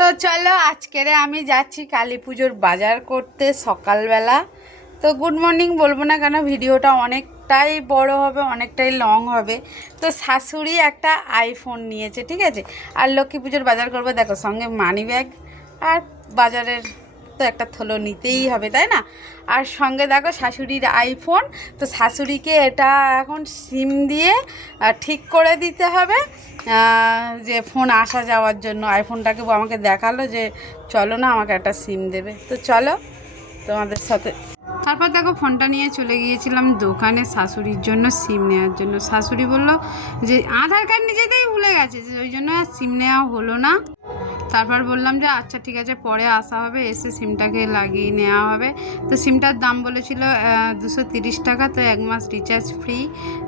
তো চলো আজকের আমি যাচ্ছি কালী পুজোর বাজার করতে সকালবেলা। তো গুড মর্নিং বলবো না কেন, ভিডিওটা অনেকটাই বড় হবে, অনেকটাই লং হবে। তো শাশুড়ি একটা আইফোন নিয়েছে, ঠিক আছে, আর লক্ষ্মী পুজোর বাজার করবো। দেখো সঙ্গে মানি ব্যাগ আর বাজারের তো একটা থলো নিতেই হবে, তাই না? আর সঙ্গে দেখো শাশুড়ির আইফোন। তো শাশুড়িকে এটা এখন সিম দিয়ে ঠিক করে দিতে হবে, যে ফোন আসা যাওয়ার জন্য। আইফোনটাকে আমাকে দেখালো যে চলো না, আমাকে একটা সিম দেবে। তো চলো তোমাদের সাথে। তারপর দেখো ফোনটা নিয়ে চলে গিয়েছিলাম দোকানে শাশুড়ির জন্য সিম নেওয়ার জন্য। শাশুড়ি বললো যে আধার কার্ড নিয়ে যেতেই ভুলে গেছে, ওই জন্য আর সিম নেওয়া হলো না। তারপর বললাম যে আচ্ছা ঠিক আছে, পরে আসা হবে, এসে সিমটাকে লাগিয়ে নেওয়া হবে। তো সিমটার দাম বলেছিল 230 টাকা, তো 1 মাস রিচার্জ ফ্রি।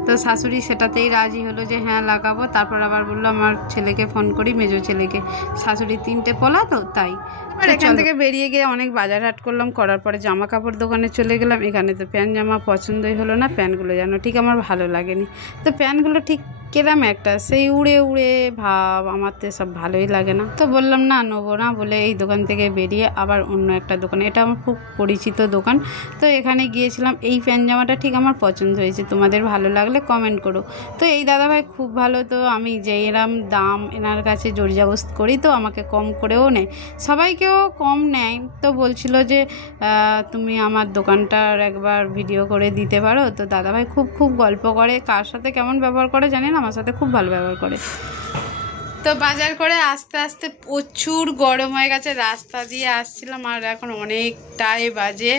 তো শাশুড়ি সেটাতেই রাজি হলো যে হ্যাঁ লাগাবো। তারপর আবার বললো আমার ছেলেকে ফোন করি, মেজো ছেলেকে। শাশুড়ির 3টে পোলা, তো তাই। আর এখান থেকে বেরিয়ে গিয়ে অনেক বাজার হাট করলাম, করার পরে জামা কাপড় দোকানে চলে গেলাম। এখানে তো প্যান্ট জামা পছন্দই হলো না, প্যান্টগুলো যেন ঠিক আমার ভালো লাগেনি। তো প্যান্টগুলো ঠিক কেরাম একটা সেই উড়ে উড়ে ভাব, আমার তো সব ভালোই লাগে না। তো বললাম না নেবো না বলে এই দোকান থেকে বেরিয়ে আবার অন্য একটা দোকানে, এটা আমার খুব পরিচিত দোকান, তো এখানে গিয়েছিলাম। এই প্যান্ট জামাটা ঠিক আমার পছন্দ হয়েছে, তোমাদের ভালো লাগলে কমেন্ট করো। তো এই দাদাভাই খুব ভালো, তো আমি যেই এরম দাম এনার কাছে জোরজবস্ত করি তো আমাকে কম করেও নেয়, সবাইকেও কম নেয়। তো বলছিল যে তুমি আমার দোকানটার একবার ভিডিও করে দিতে পারো। তো দাদাভাই খুব গল্প করে, কার সাথে কেমন ব্যবহার করে জানি না, আমার সাথে খুব ভালো ব্যবহার করে। তো বাজার করে আস্তে আস্তে প্রচুর গরম হয়ে গেছে, রাস্তা দিয়ে আসছিলাম, আর এখন অনেকটাই বাজে।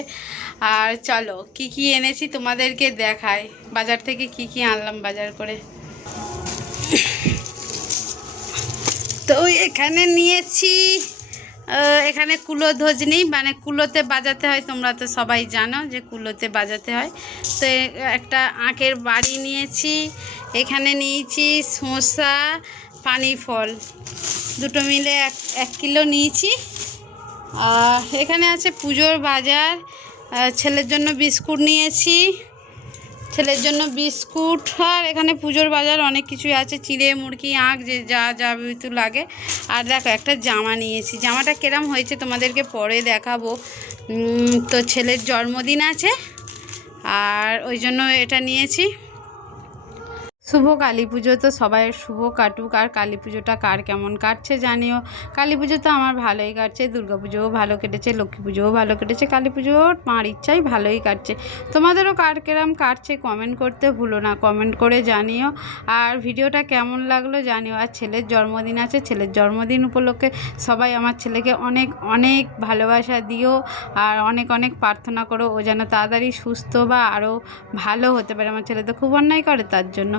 আর চলো কি কি এনেছি তোমাদেরকে দেখাই, বাজার থেকে কি কি আনলাম বাজার করে। তো এখানে নিয়েছি, এখানে কুলো ধজনি, মানে কুলোতে বাজাতে হয়, তোমরা তো সবাই জানো যে কুলোতে বাজাতে হয়। তো একটা আখের বাড়ি নিয়েছি, এখানে নিয়েছি শসা, পানি ফল, দুটো মিলে 1 কিলো নিয়েছি। আর এখানে আছে পুজোর বাজার, ছেলের জন্য বিস্কুট নিয়েছি, ছেলের জন্য বিস্কুট। আর এখানে পুজোর বাজার অনেক কিছুই আছে, চিড়ে মুরগি আঁক যে যা বিতু লাগে। আর দেখো একটা জামা নিয়েছি, জামাটা কেরম হয়েছে তোমাদেরকে পরে দেখাবো। তো ছেলের জন্মদিন আছে আর ওই জন্য এটা নিয়েছি। শুভ কালী পুজো, তো সবাই শুভ কাটুক। আর কালী পুজোটা কার কেমন কাটছে জানিও। কালী পুজো তো আমার ভালোই কাটছে, দুর্গা পুজোও ভালো কেটেছে, লক্ষ্মী পুজোও ভালো কেটেছে, কালী পুজোও মার ইচ্ছাই ভালোই কাটছে। তোমাদেরও কার কেরম কাটছে কমেন্ট করতে ভুলো না, কমেন্ট করে জানিও। আর ভিডিওটা কেমন লাগলো জানিও। আর ছেলের জন্মদিন আছে, ছেলের জন্মদিন উপলক্ষে সবাই আমার ছেলেকে অনেক অনেক ভালোবাসা দিও, আর অনেক অনেক প্রার্থনা করো ও যেন তাড়াতাড়ি সুস্থ বা আরও ভালো হতে পারে। আমার ছেলে তো খুব অন্যায় করে, তার জন্য